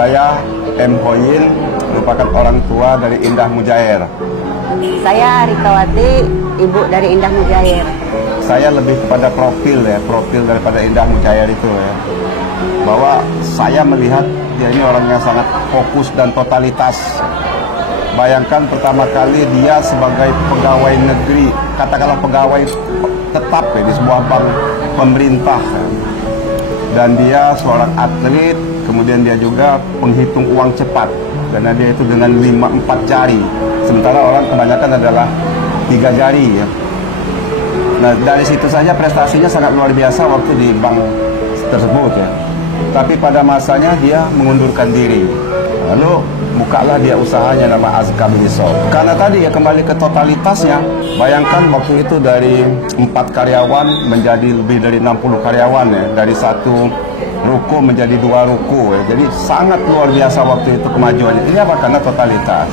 Saya M. Hoyin, merupakan orang tua dari Indah Mujair. Saya Rikawati, ibu dari Indah Mujair. Saya lebih kepada profil daripada Indah Mujair itu ya. Bahwa saya melihat dia ini orang yang sangat fokus dan totalitas. Bayangkan pertama kali dia sebagai pegawai negeri, katakanlah pegawai tetap ya, di sebuah bank pemerintah. Dan dia seorang atlet, kemudian dia juga penghitung uang cepat. Karena dia itu dengan 4 jari. Sementara orang kebanyakan adalah 3 jari ya. Nah, dari situ saja prestasinya sangat luar biasa waktu di bank tersebut ya. Tapi pada masanya dia mengundurkan diri. Lalu bukalah dia usahanya nama Azkam Resort. Karena tadi ya kembali ke totalitasnya. Bayangkan waktu itu dari 4 karyawan menjadi lebih dari 60 karyawan ya. Dari 1 ruko menjadi 2 ruko ya. Jadi sangat luar biasa waktu itu kemajuannya. Ini apa? Karena totalitas.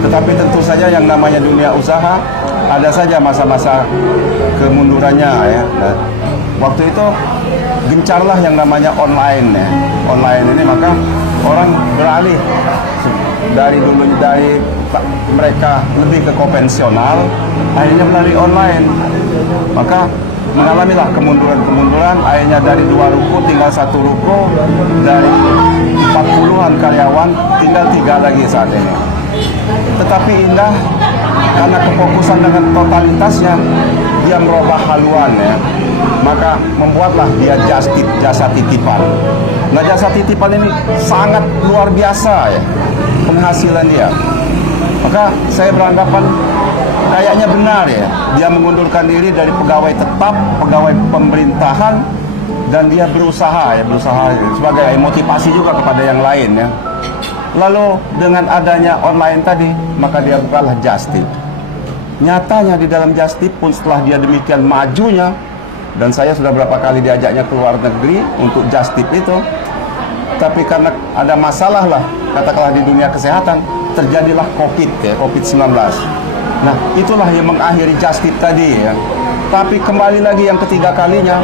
Tetapi tentu saja yang namanya dunia usaha ada saja masa-masa kemundurannya ya. Nah, waktu itu gencarlah yang namanya online ya. Online ini maka orang beralih dari mereka lebih ke konvensional, akhirnya melalui online. Maka mengalamilah kemunduran, akhirnya dari 2 ruko tinggal 1 ruko, dari 40-an karyawan tinggal 3 lagi saat ini. Tetapi Indah karena kefokusan dengan totalitasnya, dia merubah haluan ya. Maka membuatlah dia jasa titipan. Nah, jasa titipan ini sangat luar biasa ya penghasilan dia. Maka saya beranggapan kayaknya benar ya, dia mengundurkan diri dari pegawai tetap, pegawai pemerintahan, dan dia berusaha sebagai motivasi juga kepada yang lain ya. Lalu dengan adanya online tadi, maka dia bukalah Just Tip. Nyatanya di dalam Just Tip pun setelah dia demikian majunya, dan saya sudah berapa kali diajaknya ke luar negeri untuk Just Tip itu, tapi karena ada masalah lah, katakanlah di dunia kesehatan, terjadilah COVID-19. Nah, itulah yang mengakhiri Just Tip tadi ya. Tapi kembali lagi yang ketiga kalinya,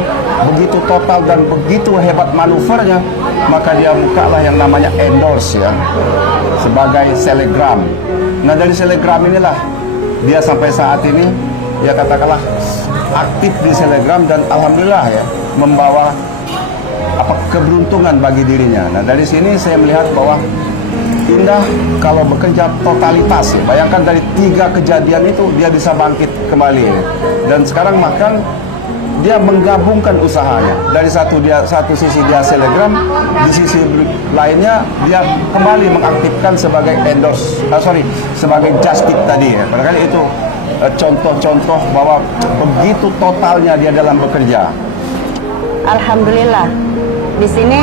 begitu total dan begitu hebat manuvernya, maka dia bukalah yang namanya endorse ya, sebagai selegram. Nah, dari selegram inilah dia sampai saat ini ya katakanlah aktif di selegram, dan alhamdulillah ya membawa keberuntungan bagi dirinya. Nah, dari sini saya melihat bahwa Indah kalau bekerja totalitas ya, bayangkan dari 3 kejadian itu dia bisa bangkit kembali ya. Dan sekarang makan dia menggabungkan usahanya. Dari satu sisi dia selegram, di sisi lainnya dia kembali mengaktifkan sebagai sebagai Just Tip tadi ya. Barangkali itu contoh-contoh bahwa begitu totalnya dia dalam bekerja. Alhamdulillah, di sini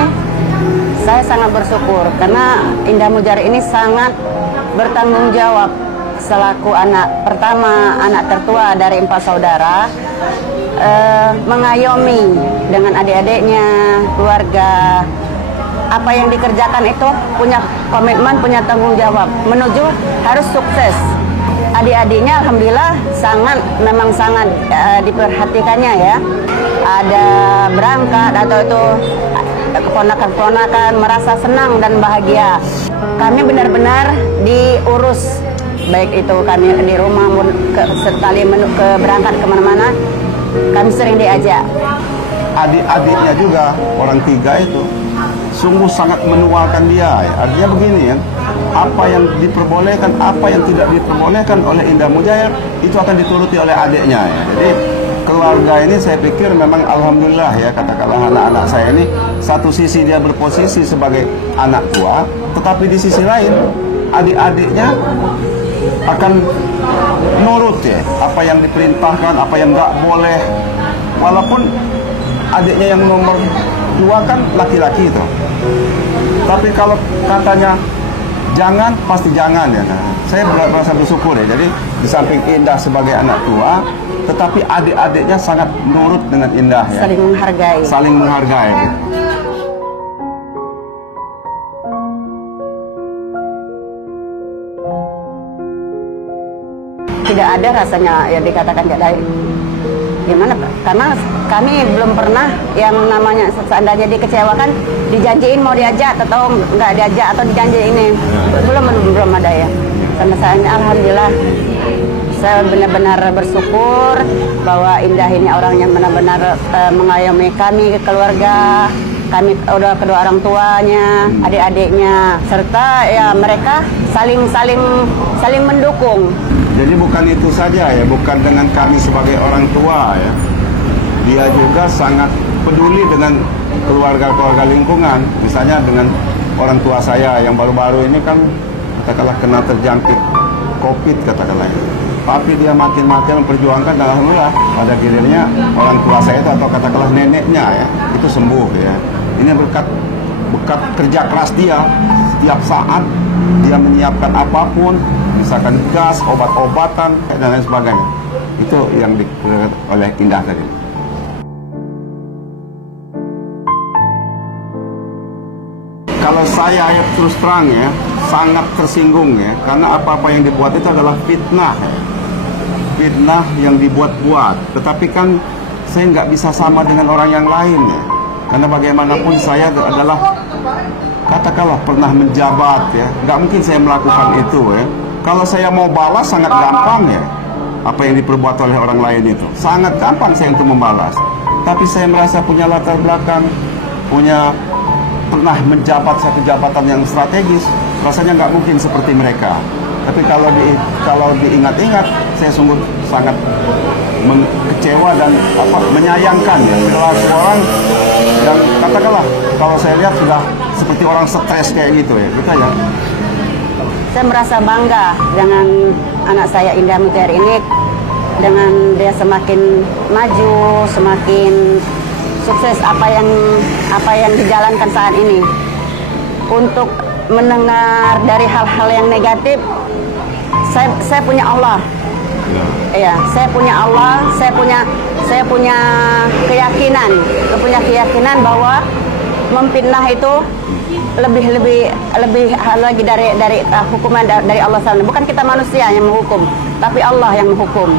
saya sangat bersyukur karena Indah Mujair ini sangat bertanggung jawab selaku anak pertama, anak tertua dari 4 saudara, mengayomi dengan adik-adiknya, keluarga. Apa yang dikerjakan itu punya komitmen, punya tanggung jawab menuju harus sukses. Adik-adiknya alhamdulillah memang sangat diperhatikannya ya. Ada berangkat atau itu keponakan-keponakan merasa senang dan bahagia. Kami benar-benar diurus, baik itu kami di rumah sekali berangkat kemana-mana, kami sering diajak. Adik-adiknya juga orang 3 itu sungguh sangat menuakan dia ya. Artinya begini ya, apa yang diperbolehkan, apa yang tidak diperbolehkan oleh Indah Mujair itu akan dituruti oleh adiknya ya. Jadi keluarga ini saya pikir memang alhamdulillah ya, katakanlah anak-anak saya ini satu sisi dia berposisi sebagai anak tua, tetapi di sisi lain adik-adiknya akan nurut ya apa yang diperintahkan, apa yang nggak boleh. Walaupun adiknya yang nomor 2 kan laki-laki itu, tapi kalau katanya jangan, pasti jangan ya. Nah, saya merasa bersyukur ya. Jadi di samping Indah sebagai anak tua, tetapi adik-adiknya sangat nurut dengan Indah ya. Saling menghargai. Saling menghargai. Tidak ada rasanya yang dikatakan jadain. Gimana Pak? Karena kami belum pernah yang namanya seandainya dikecewakan, dijanjiin mau diajak atau nggak diajak atau dijanji ini. Belum ada ya. Sama saya alhamdulillah saya benar-benar bersyukur bahwa Indah ini orangnya benar-benar mengayomi kami, keluarga kami, udah kedua orang tuanya, adik-adiknya, serta ya mereka saling mendukung. Jadi bukan itu saja ya, bukan dengan kami sebagai orang tua ya. Dia juga sangat peduli dengan keluarga-keluarga lingkungan. Misalnya dengan orang tua saya yang baru-baru ini kan katakanlah kena terjangkit COVID katakanlah. Tapi dia makin-makin memperjuangkan dan alhamdulillah pada gilirnya orang tua saya itu atau katakanlah neneknya ya itu sembuh ya. Ini berkat kerja keras dia. Setiap saat dia menyiapkan apapun, misalkan gas, obat-obatan dan lain sebagainya. Itu yang dilakukan oleh Indah tadi. Kalau saya ya, terus terang ya, sangat tersinggung ya, karena apa-apa yang dibuat itu adalah fitnah ya. Fitnah yang dibuat-buat. Tetapi kan saya nggak bisa sama dengan orang yang lain ya, karena bagaimanapun saya adalah katakanlah pernah menjabat ya, nggak mungkin saya melakukan itu ya. Kalau saya mau balas sangat gampang ya, apa yang diperbuat oleh orang lain itu sangat gampang saya untuk membalas. Tapi saya merasa punya latar belakang, punya pernah menjabat satu jabatan yang strategis, rasanya nggak mungkin seperti mereka. Tapi kalau diingat-ingat, saya sungguh sangat kecewa dan menyayangkan ya perilaku orang yang katakanlah kalau saya lihat sudah seperti orang stres kayak gitu ya, betul ya. Saya merasa bangga dengan anak saya Indah Mutiara ini, dengan dia semakin maju, semakin sukses apa yang dijalankan saat ini. Untuk mendengar dari hal-hal yang negatif, saya punya Allah. Ya, saya punya Allah, saya punya keyakinan bahwa memfitnah itu lebih lagi dari hukuman dari Allah SWT. Bukan kita manusia yang menghukum, tapi Allah yang menghukum.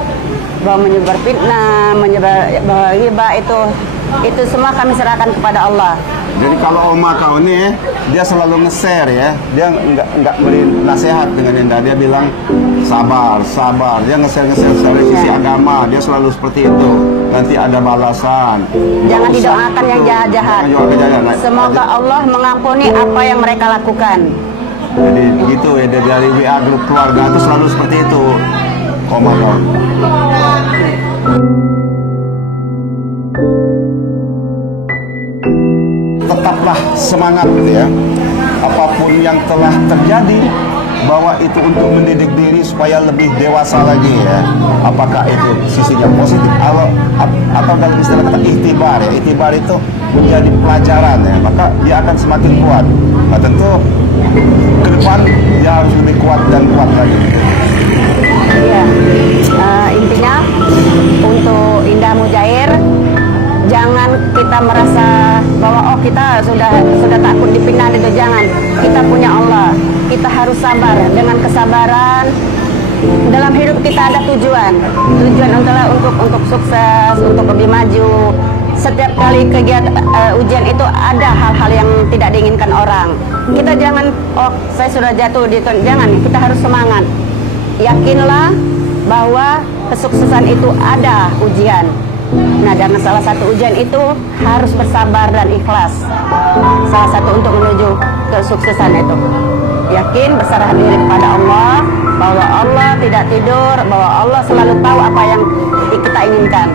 Bahwa menyebar fitnah, menyebar ghibah itu semua kami serahkan kepada Allah. Jadi kalau Oma kau ini dia selalu nge-share ya, dia nggak beri nasihat dengan Indah, dia bilang sabar. Dia nge-share dari sisi agama, dia selalu seperti itu. Nanti ada balasan. Jangan didoakan yang jahat-jahat. Semoga Allah mengampuni apa yang mereka lakukan. Jadi gitu ya, dari WA grup keluarga itu selalu seperti itu. Oma kau. Tetaplah semangat ya. Apapun yang telah terjadi, bahwa itu untuk mendidik diri supaya lebih dewasa lagi ya. Apakah itu sisinya positif atau dalam istilah kata iktibar ya. Iktibar itu menjadi pelajaran ya. Maka dia akan semakin kuat. Nah tentu ke depan dia harus lebih kuat dan kuat lagi. Iya, intinya untuk Indah Mujair, jangan kita merasa bahwa kita sudah takut dipindah itu, jangan. Kita punya Allah, kita harus sabar. Dengan kesabaran dalam hidup kita ada tujuan adalah untuk sukses, untuk lebih maju. Setiap kali kegiatan ujian itu ada hal-hal yang tidak diinginkan orang. Kita jangan saya sudah jatuh di itu, jangan. Kita harus semangat. Yakinlah bahwa kesuksesan itu ada ujian. Nah, dan salah satu ujian itu harus bersabar dan ikhlas. Salah satu untuk menuju kesuksesan itu. Yakin, berserah diri kepada Allah, bahwa Allah tidak tidur, bahwa Allah selalu tahu apa yang kita inginkan.